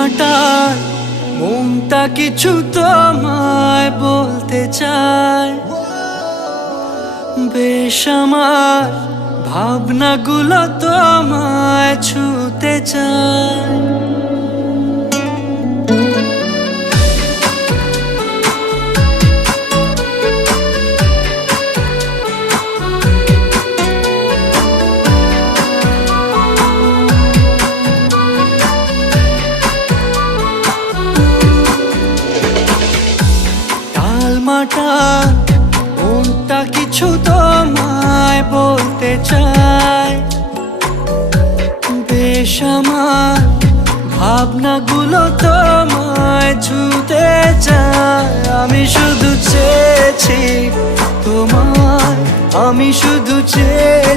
টালমাটাল মনটা কিছু তোমায় বলতে চায়। বেশ আমার ভাবনাগুলো তোমায় ছুতে চায়। টালমাটাল মনটা কিছু তোমায় বলতে চায়। বেশ আমার ভাবনাগুলো তোমায় ছুতে চায়। আমি শুধু চেয়েছি তোমায়, আমি শুধু চেয়েছি